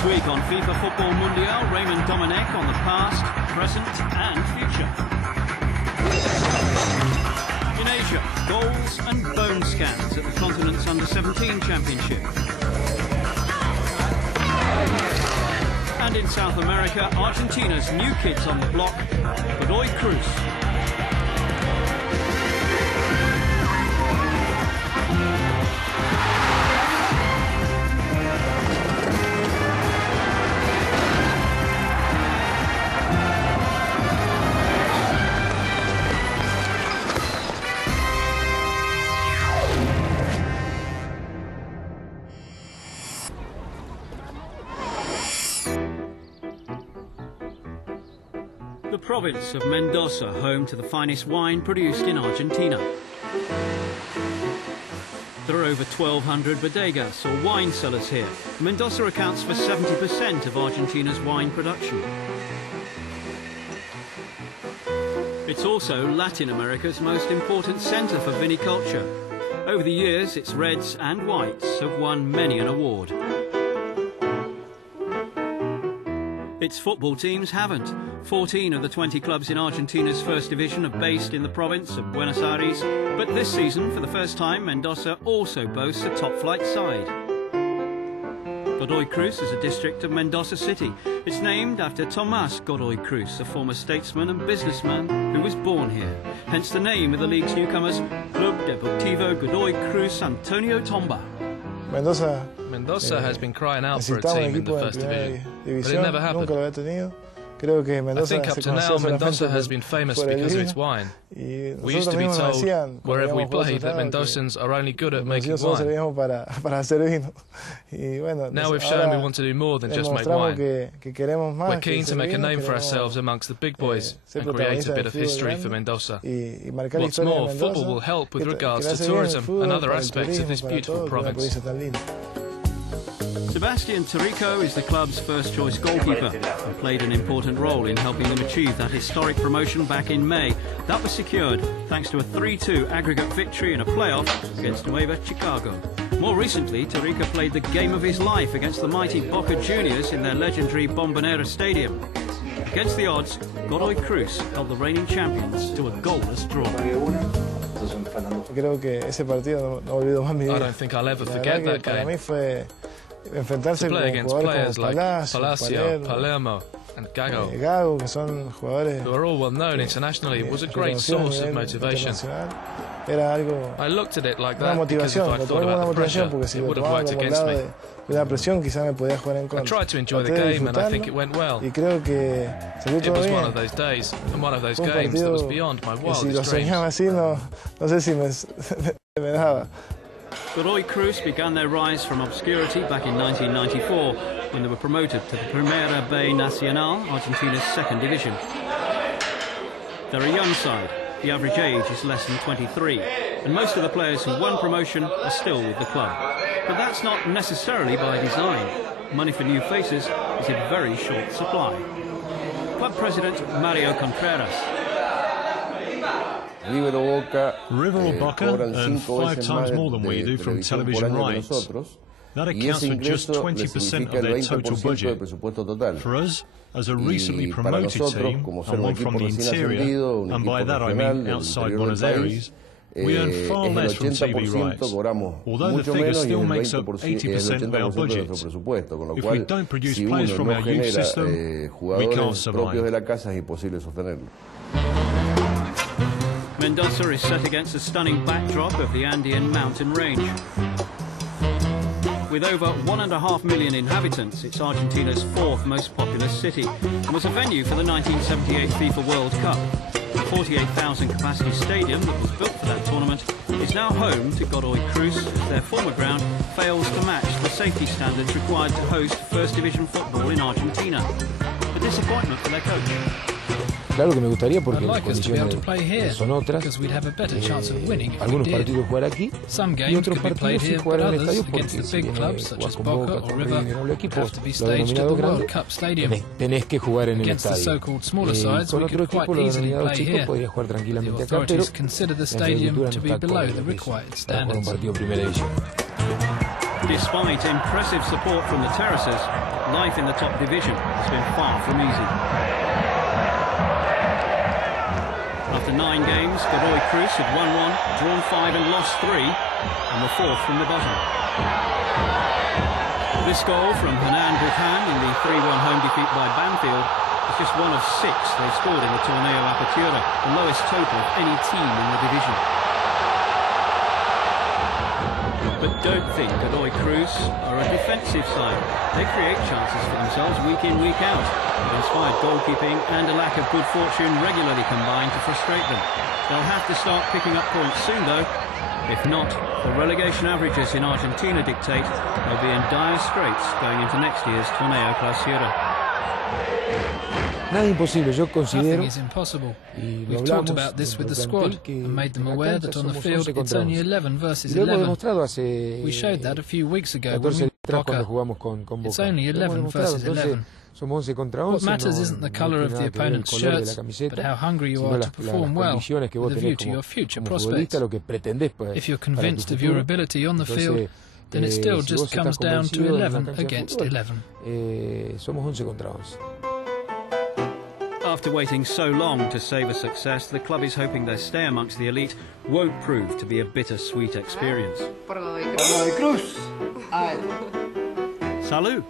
This week on FIFA Football Mundial, Raymond Domenech on the past, present and future. In Asia, goals and bone scans at the continent's Under-17 Championship. And in South America, Argentina's new kids on the block, Godoy Cruz. The province of Mendoza, home to the finest wine produced in Argentina. There are over 1,200 bodegas, or wine cellars here. Mendoza accounts for 70% of Argentina's wine production. It's also Latin America's most important centre for viniculture. Over the years, its reds and whites have won many an award. Its football teams haven't. 14 of the 20 clubs in Argentina's first division are based in the province of Buenos Aires, but this season, for the first time, Mendoza also boasts a top-flight side. Godoy Cruz is a district of Mendoza City. It's named after Tomás Godoy Cruz, a former statesman and businessman who was born here. Hence the name of the league's newcomers, Club Deportivo Godoy Cruz Antonio Tomba. Mendoza has been crying out for a team in the first division, but it never happened. I think up to now Mendoza has been famous because of its wine. We used to be told wherever we played that Mendozans are only good at making wine. Now we've shown we want to do more than just make wine. We're keen to make a name for ourselves amongst the big boys and create a bit of history for Mendoza. What's more, football will help with regards to tourism and other aspects of this beautiful province. Sebastian Tarico is the club's first-choice goalkeeper and played an important role in helping them achieve that historic promotion back in May. That was secured thanks to a 3-2 aggregate victory in a playoff against Nueva Chicago. More recently, Tarico played the game of his life against the mighty Boca Juniors in their legendary Bombonera Stadium. Against the odds, Godoy Cruz held the reigning champions to a goalless draw. I don't think I'll ever forget that game. To play against players like Palacio, Palermo and Gago, who are all well known internationally, was a great source of motivation. I looked at it like that because if I thought about the pressure, it would have worked against me. I tried to enjoy the game and I think it went well. It was one of those days and one of those games that was beyond my wildest dreams. Godoy Cruz began their rise from obscurity back in 1994 when they were promoted to the Primera B Nacional, Argentina's second division. They're a young side. The average age is less than 23, and most of the players who won promotion are still with the club. But that's not necessarily by design. Money for new faces is in very short supply. Club president Mario Contreras. River or Boca earn 5 times more than we do from television rights. That accounts for just 20% of their total budget. For us, as a recently promoted team, and one from the interior, and by that I mean outside Buenos Aires, we earn far less from TV rights, although the figure still makes up 80% of our budget. If we don't produce players from our youth system, we can't survive. Mendoza is set against the stunning backdrop of the Andean mountain range. With over 1.5 million inhabitants, it's Argentina's 4th most populous city and was a venue for the 1978 FIFA World Cup. The 48,000 capacity stadium that was built for that tournament is now home to Godoy Cruz, as their former ground fails to match the safety standards required to host first division football in Argentina. A disappointment for their coach. Claro que me gustaría porque las condiciones son otras. Algunos partidos jugar aquí y otros partidos sí jugar en el estadio porque si vienes jugar con Boca, con River, los equipos, los denominados grandes, tenés que jugar en el estadio. Con otro equipo, los denominados chicos, podría jugar tranquilamente acá, pero la infraestructura no está para jugar un partido de primera división. Despite impressive support from the terraces, life in the top division has been far from easy. After 9 games, Godoy Cruz had won 1, drawn 5 and lost 3, and were 4th from the bottom. This goal from Hanan Burhan in the 3-1 home defeat by Banfield is just one of 6 they scored in the Torneo Apertura, the lowest total of any team in the division. But don't think Godoy Cruz are a defensive side. They create chances for themselves week in, week out. But inspired goalkeeping and a lack of good fortune regularly combine to frustrate them. They'll have to start picking up points soon, though. If not, the relegation averages in Argentina dictate they'll be in dire straits going into next year's Torneo Clausura. Nada imposible, yo considero. Nothing is impossible. We've talked about this with the squad and made them aware that on the field it's only 11 versus 11. We showed that a few weeks ago when we Boca. It's only 11 versus 11. What matters isn't the colour of the opponent's shirts, but how hungry you are to perform well with a view to your future prospects. If you're convinced of your ability on the field, then it still just comes down to 11 against 11. After waiting so long to savour success, the club is hoping their stay amongst the elite won't prove to be a bittersweet experience. Cruz. Salud!